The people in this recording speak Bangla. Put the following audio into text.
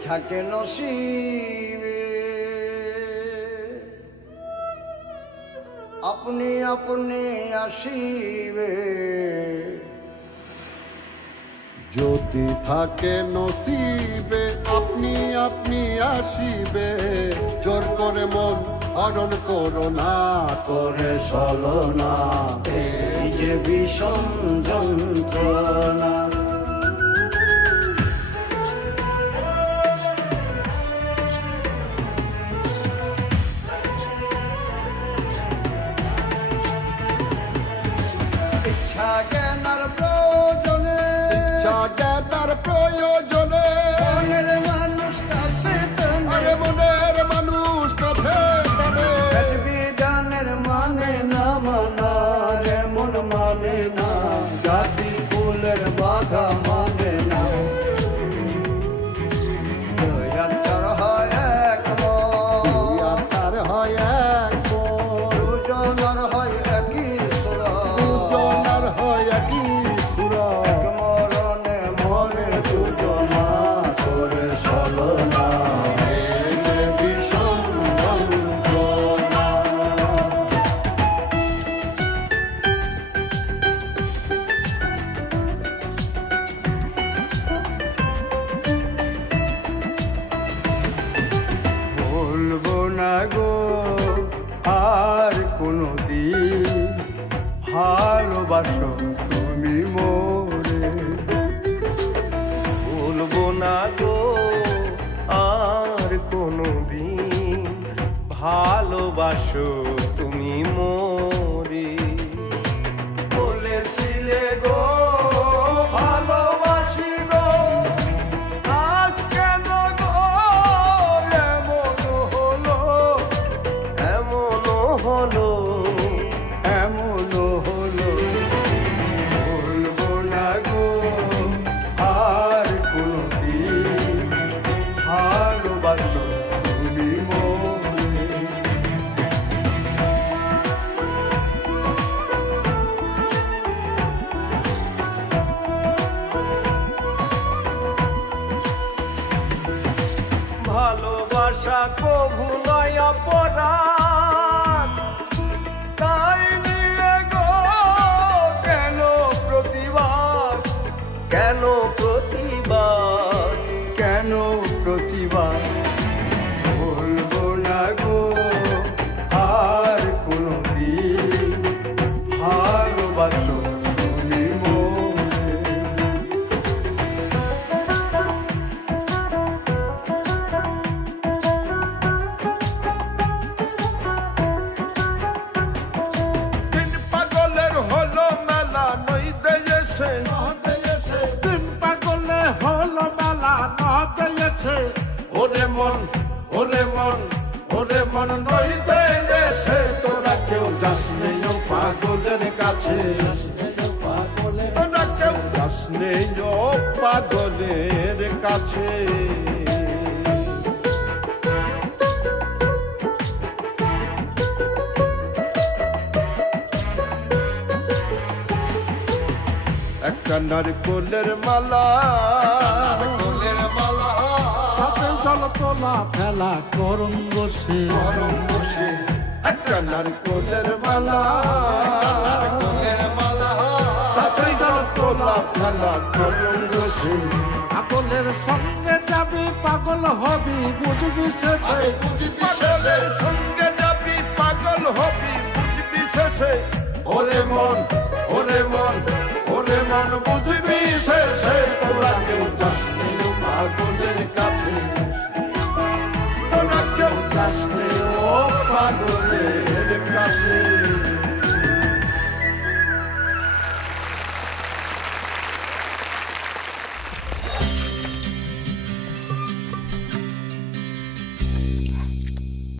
থাকে নসিবে আপনি আপনি আসিবে যদি থাকে নসিবে আপনি আপনি আসিবে জোর করে মন হরণ করো না করে ছলনা এই যে বিষম যন্ত্রণা ইচ্ছা জ্ঞানার প্রয়োজনে মনের মানুষ কাছে আরে মনের মানুষ কাছে টানে বিধানের মানে না মানা রে মন মানে না জাতি কুলের বাধা মানে না দুই আত্মার হয় এক মন আত্মার হয় এক মন দুজনের হয় একই সুরা দুজনার হয় একই সুরা এক মরণে মরে দুজনা করে ছলনা এই যে বিষম যন্ত্রণা। বলবো না গো আর কোনো দিন ভালোবাসো তুমি মোরে বলবো না গো আর কোনো দিন ভালোবাসো তুমি মোরে বলেছিলে গো ভালোবাসি গো আজ কেন গো এমন হলো এমনও হলো বলবো না গো আর কোনো দিন ভালোবাসো তুমি মোরে ভালোবাসা কভু নয় অপরাধ তাই নিয়ে গো কেন প্রতিবাদ কেন প্রতিবাদ কেন প্রতিবাদ বলবো না গো আর কোনো দিন ভালোবাসো তুমি মোরে দিন পাগলের হলো মেলা নই দেয়েছে দিন পাগলে হলো মেলা না দিয়েছে ওরে মন ওরে মন ওরে মন নই দিয়েছে তোরা কেউ যাস নেই ও পাগলের কাছে তোরা কেউ যাস নেই ও পাগলের কাছে একটা নারকোলের মালা তাতে জল তোলা ফেলা করুন বসে একটা নারকোলের মালা তাতে জল তোলা ফেলা করুন বসে পাগলের সঙ্গে যাবি পাগল হবি বুঝবি শেষে পাগলের সঙ্গে যাবি পাগল হবি বুঝবি শেষে ওরে মন ওরে মন ওরে মন বুঝবি শেষে তোরা